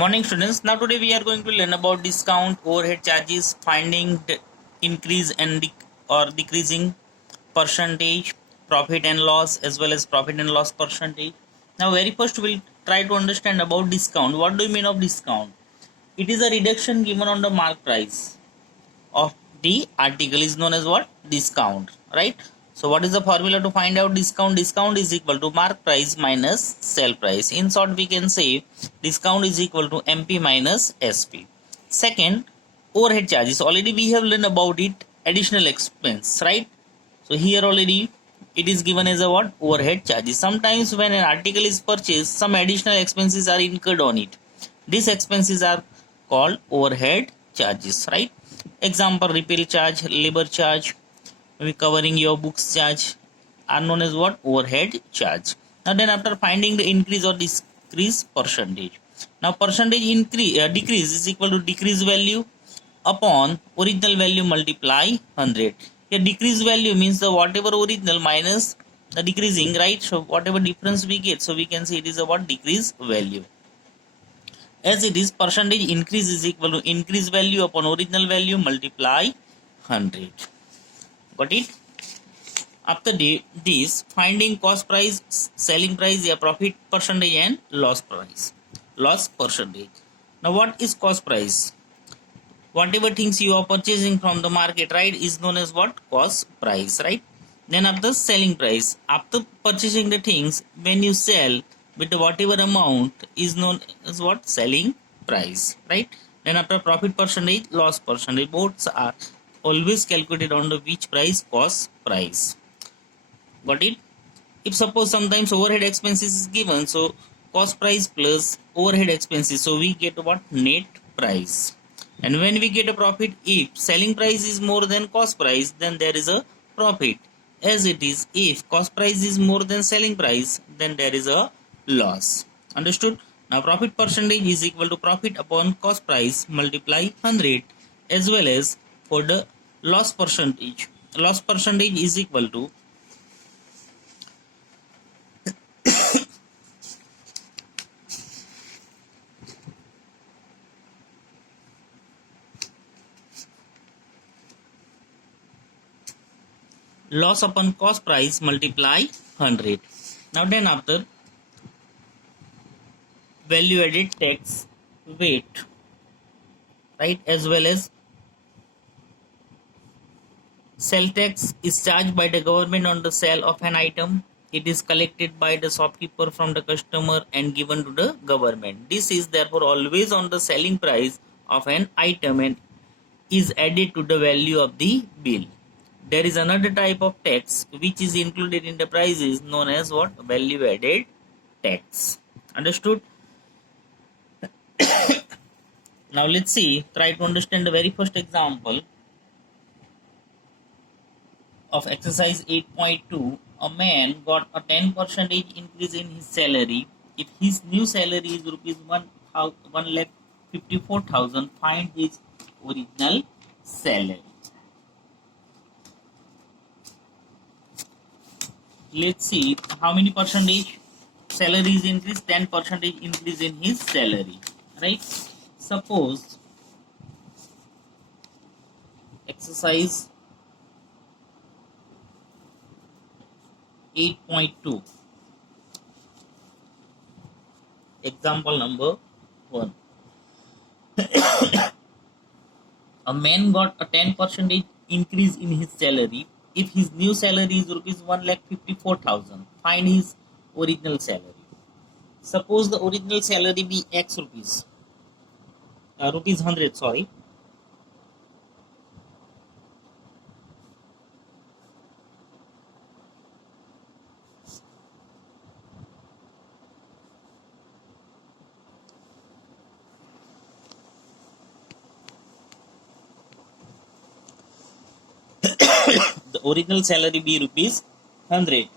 Morning students, now today we are going to learn about discount, overhead charges, finding the increase and or decreasing percentage, profit and loss as well as profit and loss percentage. Now very first we'll try to understand about discount. What do you mean of discount? It is a reduction given on the mark price of the article is known as what? Discount, right? So what is the formula to find out discount? Discount is equal to mark price minus sell price. In short, we can say discount is equal to MP minus SP. Second, overhead charges. Already we have learned about it, additional expense, right? So here already it is given as a what? Overhead charges. Sometimes when an article is purchased, some additional expenses are incurred on it. These expenses are called overhead charges, right? Example, repair charge, labor charge, maybe covering your books charge are known as what? Overhead charge. Now then after finding the increase or decrease percentage. Now percentage decrease is equal to decrease value upon original value multiply 100. Here decrease value means the whatever original minus the decreasing, right? So whatever difference we get, so we can say it is a what? Decrease value. As it is, percentage increase is equal to increase value upon original value multiply 100. Got it? After this, finding cost price, selling price, yeah, profit percentage and loss price. Loss percentage. Now what is cost price? Whatever things you are purchasing from the market, right, is known as what? Cost price, right? Then after selling price, after purchasing the things, when you sell with whatever amount is known as what? Selling price, right? Then after profit percentage, loss percentage, both are always calculated on the which price? Cost price. Got it? If suppose sometimes overhead expenses is given, so cost price plus overhead expenses, so we get what? Net price. And when we get a profit, if selling price is more than cost price, then there is a profit. As it is, if cost price is more than selling price, then there is a loss. Understood? Now profit percentage is equal to profit upon cost price multiply 100, as well as for the loss percentage. Loss percentage is equal to loss upon cost price multiply 100. Now then after value added tax weight, right, as well as sell tax is charged by the government on the sale of an item. It is collected by the shopkeeper from the customer and given to the government. This is therefore always on the selling price of an item and is added to the value of the bill. There is another type of tax which is included in the prices known as what? Value added tax. Understood? Now let's see, try to understand the very first example of exercise 8.2. A man got a 10% increase in his salary. If his new salary is rupees 1,54,000, find his original salary. Let's see how many percentage salary is increased. 10% increase in his salary, right? Suppose exercise 8.2, example number 1. A man got a 10% increase in his salary. If his new salary is rupees 1,54,000, find his original salary. Suppose the original salary be X rupees, rupees 100, sorry. The original salary be rupees 100.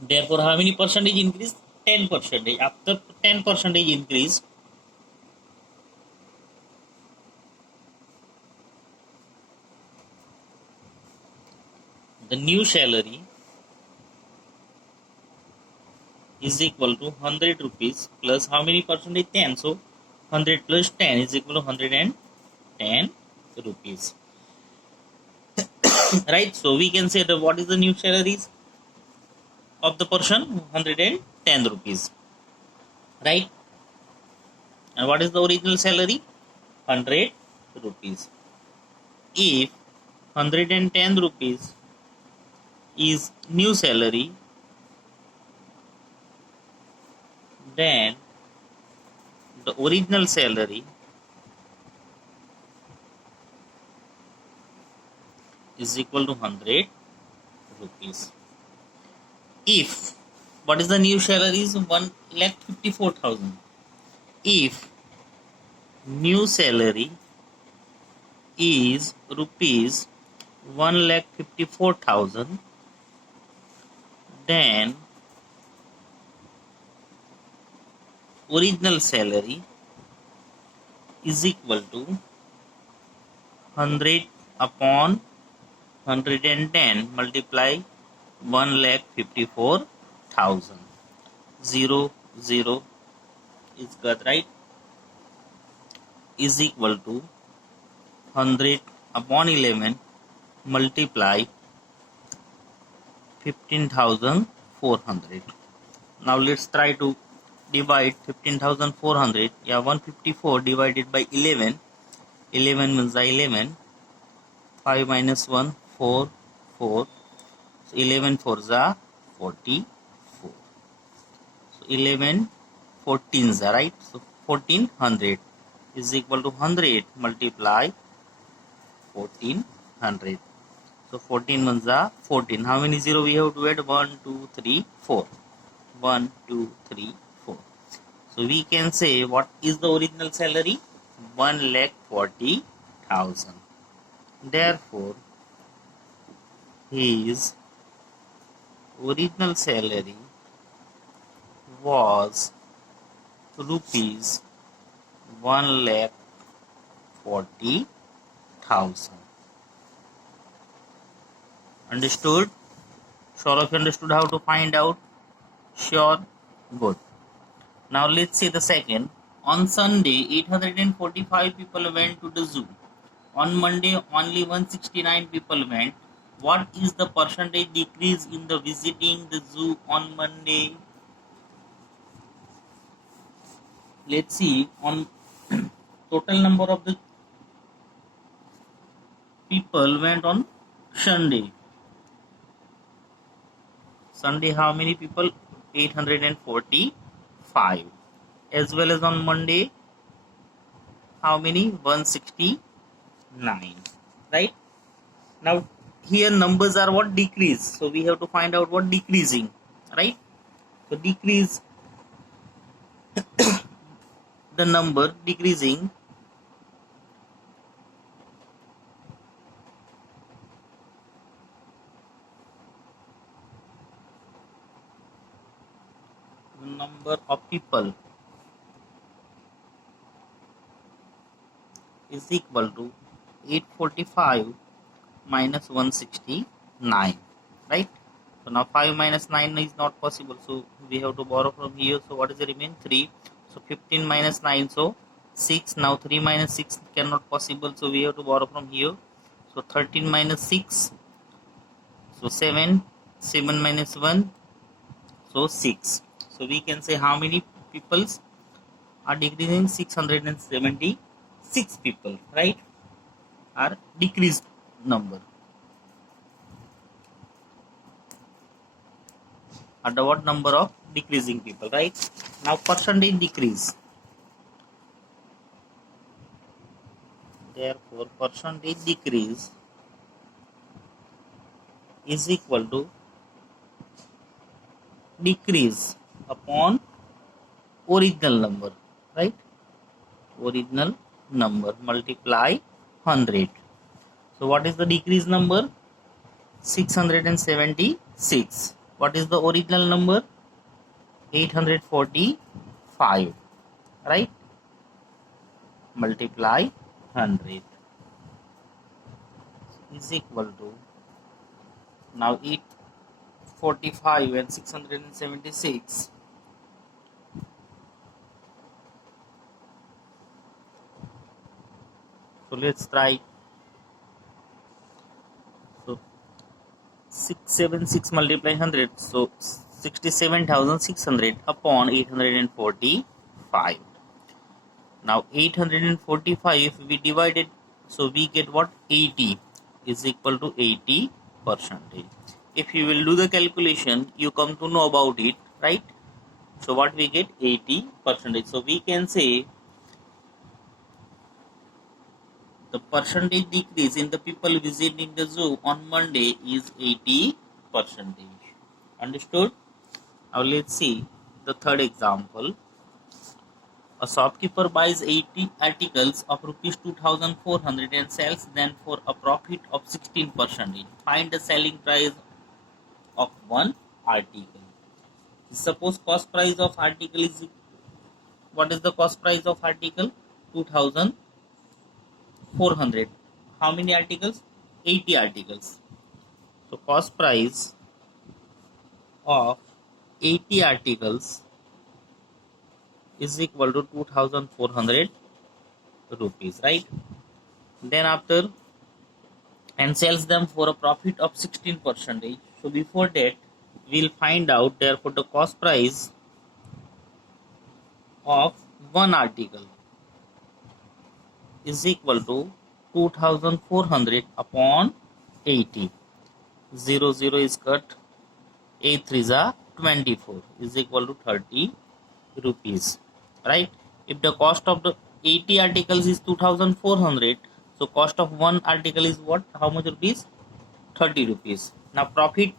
Therefore, how many percentage increase? 10%. After 10% increase, the new salary is equal to 100 rupees plus how many percentage? 10. So 100 plus 10 is equal to 110 rupees. Right? So we can say that what is the new salaries of the person? 110 rupees. Right? And what is the original salary? 100 rupees. If 110 rupees is new salary, then the original salary is equal to 100 rupees. If what is the new salary is 1,54,000. If new salary is rupees 1,54,000, then original salary is equal to 100 upon 110 multiply 1,54,000. 0 0 is got right, is equal to 100 upon 11 multiply 15,400. Now let's try to divide 15,400. Yeah, 154 divided by 11. 11 means 11. 5 minus 1, 4, 4. So 11 4 za 44. So 11 14 za, right? So 1400 is equal to 100 multiply 1400. So 14 ones are 14. How many 0 we have to add? 1, 2, 3, 4. 1, 2, 3, 4. So we can say what is the original salary? 1,40,000. Therefore, his original salary was rupees 1,40,000. Understood? Sure of you understood how to find out? Sure. Good. Now let's see the second. On Sunday, 845 people went to the zoo. On Monday, only 169 people went. What is the percentage decrease in the visiting the zoo on Monday? Let's see. On total number of the people went on Sunday. Sunday, how many people? 845. As well as on Monday, how many? 169. Right? Now, here numbers are what? Decrease. So, we have to find out what decreasing. Right? So, decrease the number, decreasing the number of people is equal to 845 minus 169, right? So now 5 minus 9 is not possible, so we have to borrow from here. So what is the remain? 3. So 15 minus 9, so 6. Now 3 minus 6 cannot possible, so we have to borrow from here. So 13 minus 6, so 7. 7 minus 1, so 6. So we can say how many peoples are decreasing? 676 people, right? Are decreased number. At the what number of decreasing people, right? Now percentage decrease. Therefore, percentage decrease is equal to decrease upon original number, right? Original number multiply 100. So what is the decrease number? 676. What is the original number? 845, right? Multiply 100 is equal to, now 845 and 676 So let's try. So 676 multiply 100, so 67,600 upon 845. Now 845, if we divide it, so we get what? 80 is equal to 80%. If you will do the calculation, you come to know about it, right? So what we get? 80%. So we can say the percentage decrease in the people visiting the zoo on Monday is 80%. Understood? Now let's see the third example. A shopkeeper buys 80 articles of rupees 2,400 and sells them for a profit of 16%. Find the selling price of one article. Suppose cost price of article is, what is the cost price of article? 2,400. How many articles? 80 articles. So cost price of 80 articles is equal to 2,400 rupees, right? Then after, and sells them for a profit of 16%. So before that, we'll find out, therefore the cost price of one article is equal to 2,400 upon 80. 0 0 is cut, 8 3 are 24 is equal to 30 rupees, right? If the cost of the 80 articles is 2,400, so cost of one article is what? How much rupees? 30 rupees. Now profit,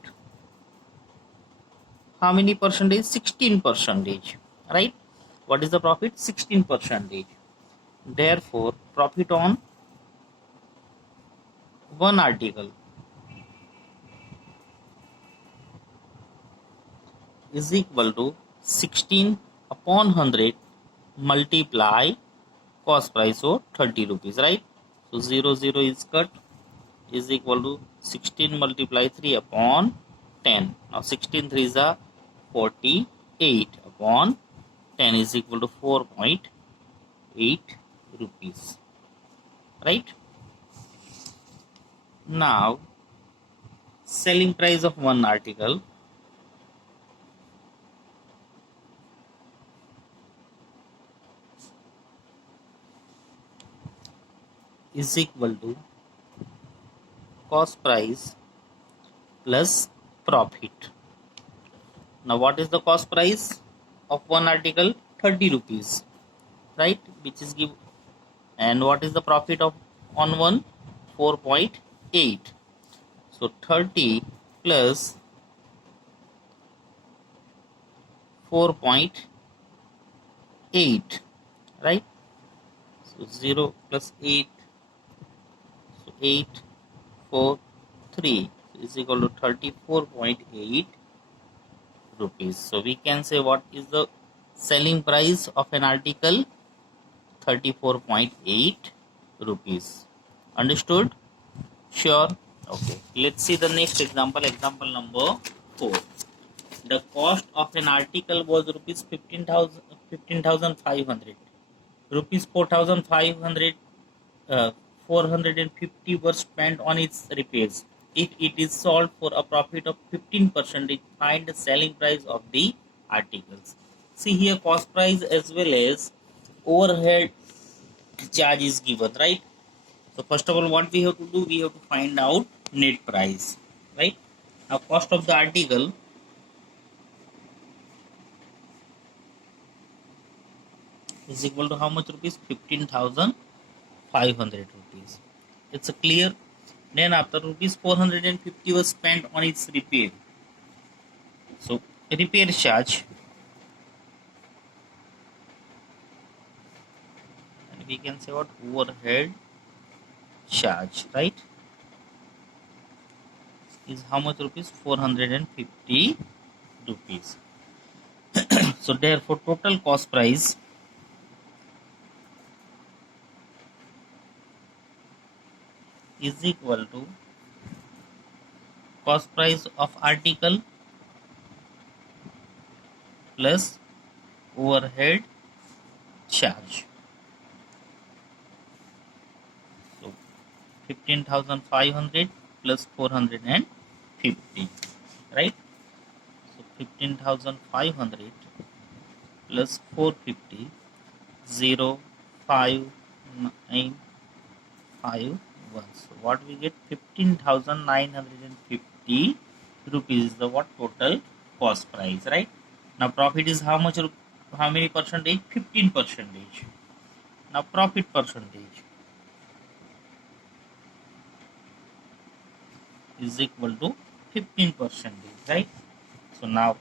how many percentage? 16%, right? What is the profit? 16%. Therefore profit on one article is equal to 16 upon 100 multiply cost price, so 30 rupees, right? So 0 0 is cut, is equal to 16 multiply 3 upon 10. Now 16 3 is a 48 upon 10 is equal to 4.8 rupees, right? Now selling price of one article is equal to cost price plus profit. Now what is the cost price of one article? 30 rupees, right? Which is give, and what is the profit of on one? 4.8. So 30 plus 4.8, right? So 0 plus 8, so 8 4 3 is equal to 34.8 rupees. So we can say what is the selling price of an article? 34.8 rupees. Understood? Sure. Okay, let's see the next example. Example number 4. The cost of an article was rupees 15,500. Rupees 4,500, 450 were spent on its repairs. If it is sold for a profit of 15%, find the selling price of the articles. See here, cost price as well as overhead charge is given, right? So first of all, what we have to do? We have to find out net price, right? Now cost of the article is equal to how much rupees? 15,500 rupees. It's a clear. Then after rupees 450 was spent on its repair. So repair charge, and we can say what? Overhead charge, right? Is how much rupees? 450 rupees. So therefore total cost price is equal to cost price of article plus overhead charge. 15,500 plus 450, right? So 15,500 plus 450, 0, 5, 9, 5, 1. So what we get? 15,950 rupees is the what total cost price, right? Now profit is how much? How many percentage? 15 percentage. Now profit percentage is equal to 15 percentage, right? So now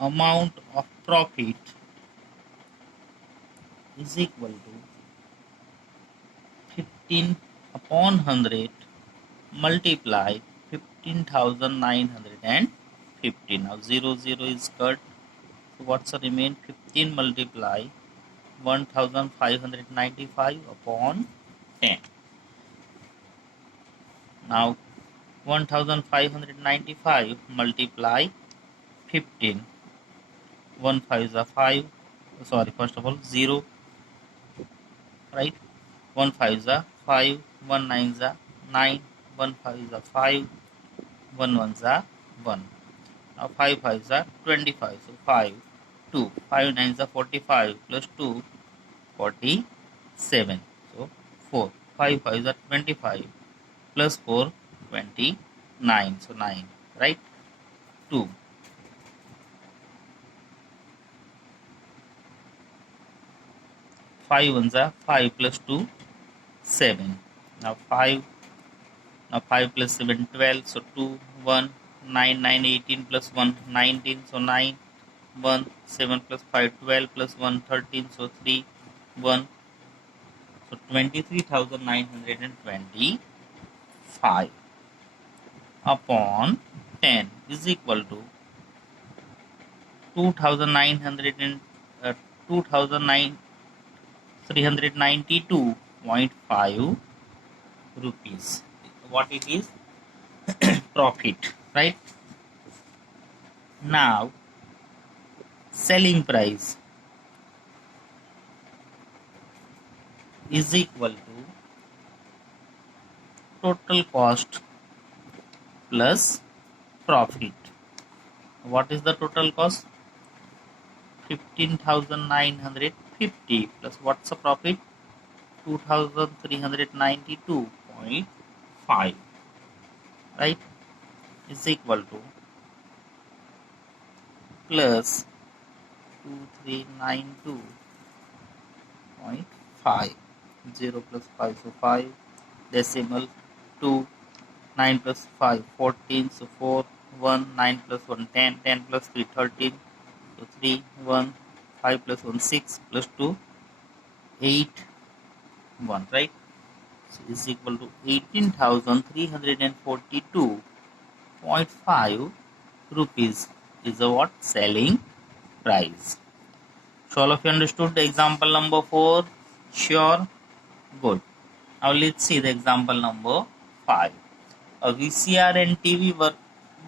amount of profit is equal to 15 upon 100 multiply 15,950. Now 0 0 is cut. So what's the remain? 15 multiply 1,595 upon 10. Now 1,595 multiply 15. 1 5 is a 5. Sorry, first of all 0, right? 1 5 is a 5. 1 9 is a 9. 1 5 is a 5. 1 1 is a 1. Now 5 5 is a 25. So 5 2. 5 9 is a 45 plus 2 47. So 4. 5 5 is a 25 plus 4 29. So 9, right? 2. 5 1 is a 5 plus 2 7. Now 5. Now 5 plus 7 12. So 2 1 9 9 18 plus 1 19. So 9 1 7 plus 5 12 plus 1 13. So 3 1. So 23,925 upon 10 is equal to 2,900 and 2,392.5 rupees. What it is? Profit, right? Now selling price is equal to total cost plus profit. What is the total cost? 15,950 plus what's the profit? 2,392.5, right? Is equal to plus 2392.5. 0 plus 5, so 5 decimal 2. 9 plus 5 14, so 4 1 9 plus 1 10 10 plus 3 13, so 3 1 5 plus 1 6 plus 2 8 1, right? So is equal to 18,342.5 rupees is the what selling price. So all of you understood the example number 4? Sure, good. Now let's see the example number 5. A VCR and TV were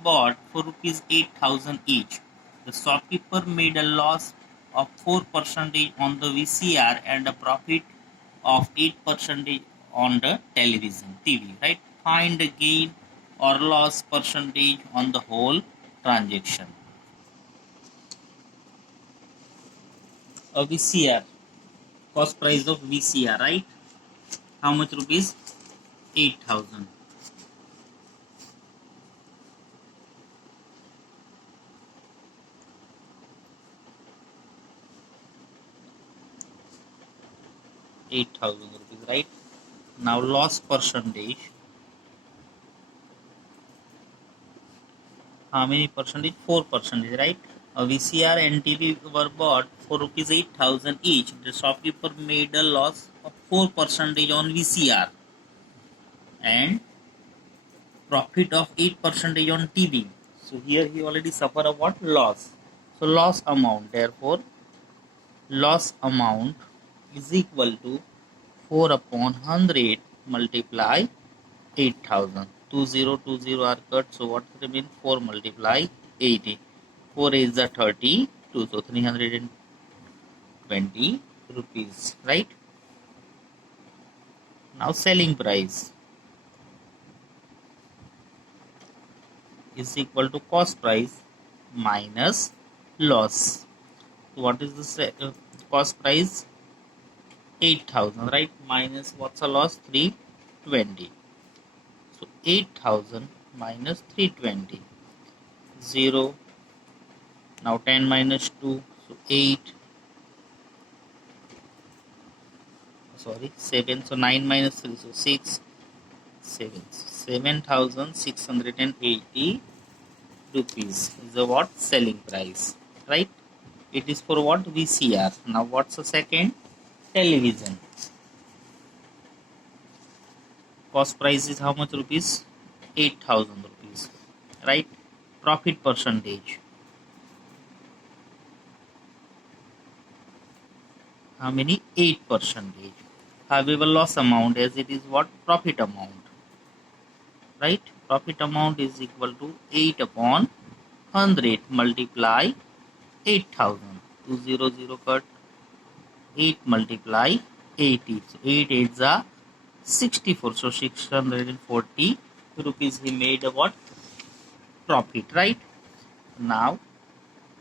bought for rupees 8,000 each. The shopkeeper made a loss of 4% on the VCR and a profit of 8% on the television TV, right? Find the gain or loss percentage on the whole transaction. A VCR, cost price of VCR, right? How much rupees? 8,000. 8,000 rupees, right? Now loss percentage. How many percentage? 4%, right? A VCR and TV were bought for rupees 8,000 each. The shopkeeper made a loss of 4% on VCR and profit of 8% on TV. So here he already suffered a what? Loss. So loss amount, therefore loss amount is equal to 4 upon 100 multiply 8,000. 2020 are cut, so what remains? 4 multiply 80. 4 is the 32, so 320 rupees, right? Now selling price is equal to cost price minus loss. So what is the cost price? 8,000, right? Minus what's the loss? 320. So 8,000 minus 320. 0. Now 10 minus 2. So 8. Sorry, 7. So 9 minus 3. So 6. 7. 7,680 rupees is the what? Selling price. Right? It is for what? VCR. Now what's the second? Television. Cost price is how much rupees? 8,000 rupees. Right? Profit percentage. How many? 8%. However, loss amount as it is what? Profit amount. Right? Profit amount is equal to 8 upon 100 multiply 8,000. 200 cut. 8 multiply 80. So 8 8s are 64. So 640 rupees he made a what? Profit. Right? Now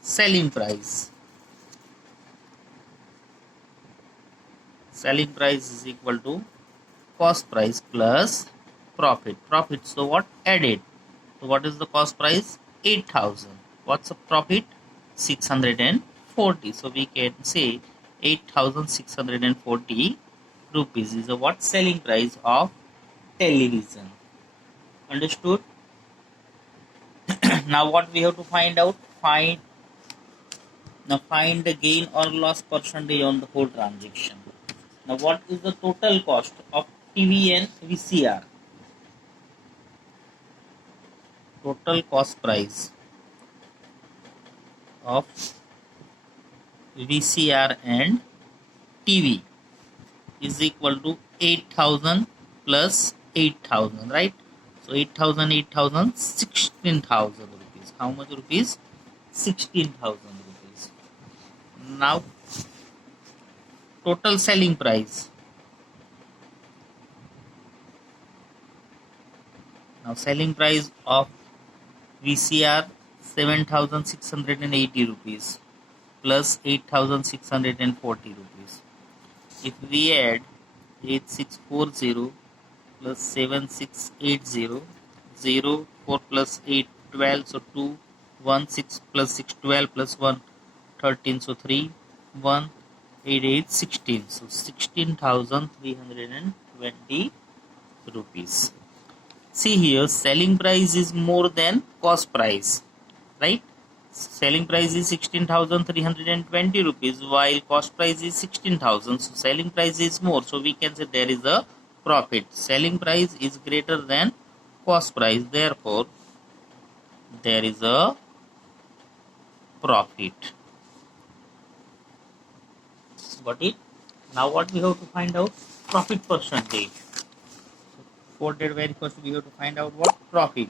selling price. Selling price is equal to cost price plus profit. Profit, so what? Added. So what is the cost price? 8,000. What's the profit? 640. So we can say 8,640 rupees is a what? Selling price of television. Understood? Now what we have to find out? Find the gain or loss percentage on the whole transaction. Now what is the total cost of TV and VCR? Total cost price of VCR and TV is equal to 8,000 plus 8,000, right? So 8,000, 8,000, 16,000 rupees. How much rupees? 16,000 rupees. Now total selling price. Now selling price of VCR 7,680 rupees plus 8,640 rupees. If we add 8640 plus 7680, 0, 4 plus 8, 12, so 2, 1, 6 plus 6, 12 plus 1, 13, so 3, 1, 8, 8, 16. So 16,320 rupees. See here, selling price is more than cost price, right? Selling price is 16,320 rupees while cost price is 16,000. So selling price is more. So we can say there is a profit. Selling price is greater than cost price. Therefore, there is a profit. Got it? Now what we have to find out? Profit percentage. For that very first we have to find out what? Profit.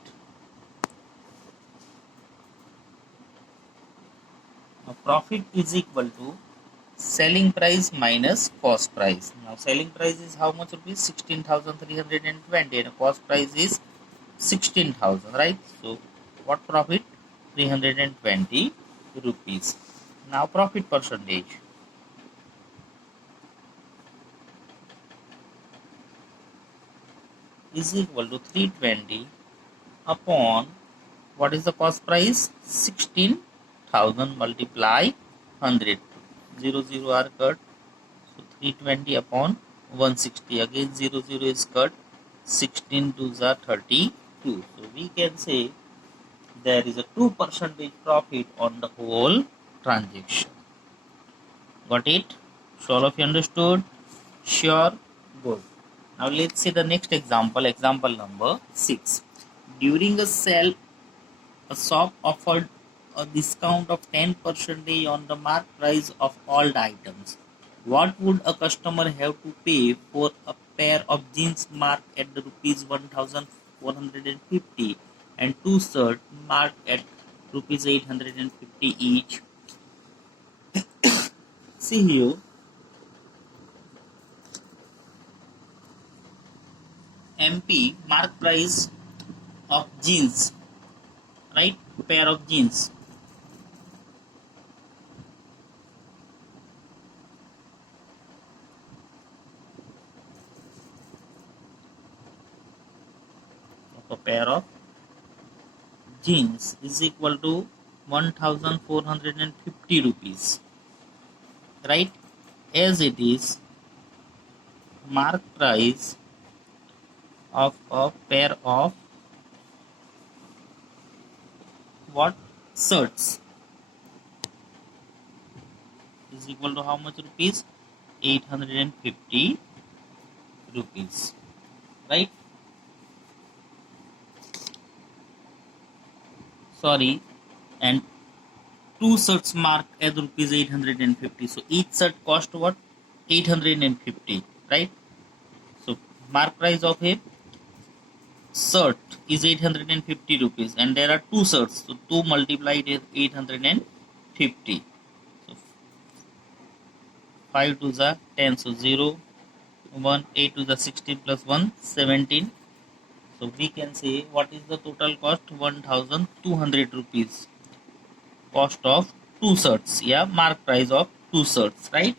Now profit is equal to selling price minus cost price. Now selling price is how much rupees? 16,320 and cost price is 16,000, right? So what profit? 320 rupees. Now profit percentage. Is equal to 320 upon what is the cost price? 16,000 multiply 100. 0 are cut. So 320 upon 160. Again 0 is cut. 16 2s are 32. So we can say there is a 2% profit on the whole transaction. Got it? So all of you understood? Sure? Good. Now let's see the next example. Example number 6. During a sale, a shop offered a discount of 10% on the marked price of all the items. What would a customer have to pay for a pair of jeans marked at the rupees 1,450 and two shirts marked at rupees 850 each? See here, MP mark price of jeans, right? Pair of jeans. A pair of jeans is equal to 1450 rupees, right? As it is mark price of a pair of what shirts is equal to how much rupees? 850 rupees, right? Sorry, and two shirts marked as rupees 850. So each shirt cost what? 850, right? So mark price of a shirt is 850 rupees, and there are two shirts. So 2 multiplied is 850. So 5 to the 10. So 0, 1, 8 to the 16 plus 1, 17. So we can say what is the total cost? 1200 rupees. Cost of two shirts. Yeah, mark price of two shirts, right?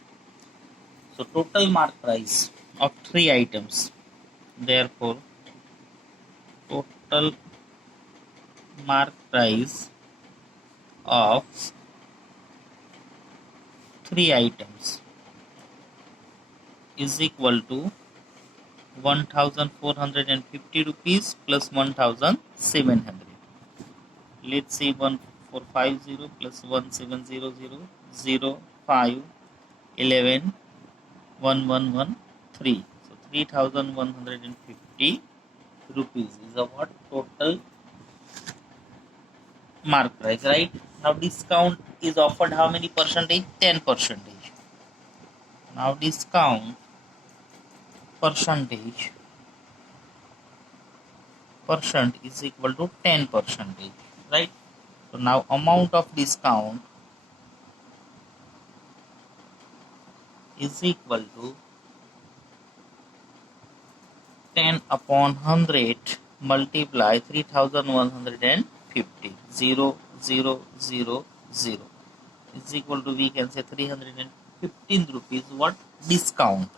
So total mark price of three items. Therefore, total mark price of three items is equal to 1450 rupees plus 1700. Let's say 1450 plus 1700, 0, 5, 11, 1113. So 3150 rupees is a what total mark price, right? Now discount is offered how many percentage? 10 percentage. Now discount percentage percent is equal to 10 percentage, right? So now amount of discount is equal to 10 upon 100 multiply 3150. 0, 0, 0, 0 is equal to, we can say, 315 rupees. What discount?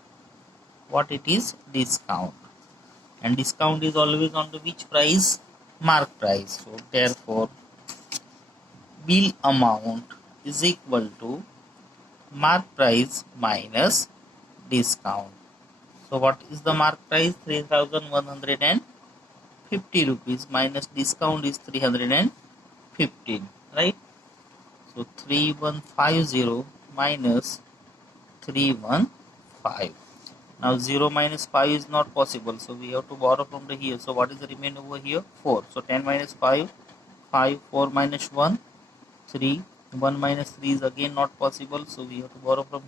What it is? Discount. And discount is always on to which price? Mark price. So therefore bill amount is equal to mark price minus discount. So what is the mark price? 3150 rupees minus discount is 315, right? So 3150 minus 315. Now 0 minus 5 is not possible, so we have to borrow from the here. So what is the remaining over here? 4. So 10 minus 5, 5, 4 minus 1, 3. 1 minus 3 is again not possible, so we have to borrow from